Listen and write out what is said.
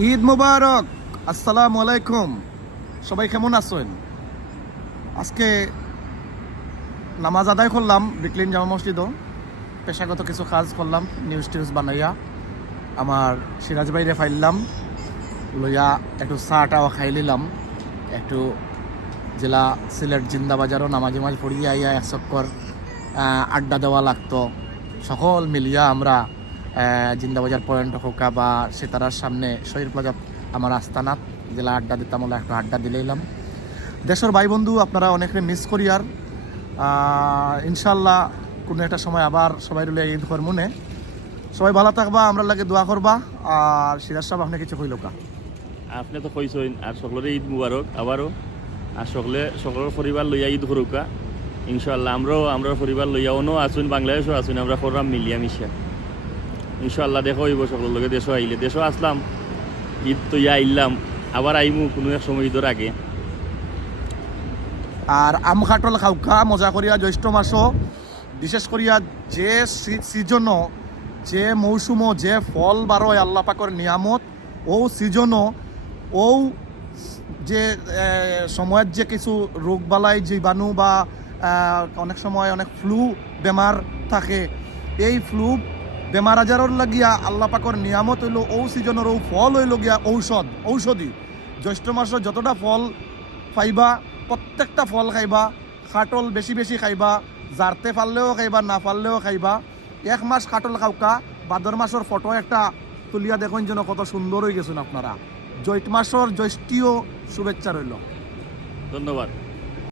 ঈদ মুবারক, আসসালামু আলাইকুম। সবাই কেমন আছেন? আজকে নামাজ আদায় করলাম বিকলিন জামা মসজিদও। পেশাগত কিছু কাজ করলাম, নিউজ টিউজ বানাইয়া আমার সিরাজ বাইরে ফাইলাম লইয়া একটু চাটাও খাই নিলাম। একটু জেলা সিলেট জিন্দাবাজারও নামাজ মাজ পড়িয়ে আইয়া এক চক্কর আড্ডা দেওয়া লাগতো। সকল মিলিয়া আমরা জিন্দাবাজার পয়েন্ট হোকা বা সেতারার সামনে শহীদ প্লাজা আমার আস্তানাত জেলা আড্ডা দিতাম, হলো একটু আড্ডা দিলাম। দেশের ভাই বন্ধু আপনারা অনেকে মিস করি, আর ইনশাল্লাহ কোনো একটা সময় আবার সবাই রইলে ঈদ কর মনে। সবাই ভালো থাকবা, আমরা লাগে দোয়া করবা। আর সিরাজ সাহেব আপনি কিছু কইল কা? আপনি তো কইসইন আর সকলের ঈদ মুবারক আবারও। আর সকলের পরিবার লইয়া ঈদ করুকা ইনশাল্লাহ। আমরা পরিবার লইয়া অন্য আসুন, বাংলাদেশও আসুন, আমরা করলাম মিলিয়া মিশিয়া ইনশাল্লাহ। দেখো হইব সকলের লগে, দেশও আইলে দেশও আসলাম, ঈদ তো ইয়া আইলাম, আবার আইমু কোনো এক সময় ঈদের আগে। আর আম খাটল খাউকা মজা করিয়া জ্যৈষ্ঠ মাসও বিশেষ করিয়া যে সিজনও যে মৌসুমও যে ফল বারোয় আল্লাহ পাকর নিয়ামত ও সিজনও ও যে সময়ের যে কিছু রোগবালাই জীবাণু বা অনেক সময় অনেক ফ্লু বেমার থাকে, এই ফ্লু বেমার আজারর লাগিয়া আল্লাহ পাকর নিয়ামত হইল ও সিজনের ও ফল হইল গিয়া ঔষধি। জ্যৈষ্ঠ মাসে যতটা ফল পাইবা প্রত্যেকটা ফল খাইবা, খাটল বেশি বেশি খাইবা, জারতে পারলেও খাইবা না পারলেও খাইবা। এক মাস খাটল খাওকা, ভাদ্র মাসের ফটো একটা তুলিয়া দেখুন যেন কত সুন্দর হয়ে গেছেন আপনারা। জ্যৈষ্ঠ মাসের জ্যৈষ্ঠীয় শুভেচ্ছা রইল। ধন্যবাদ।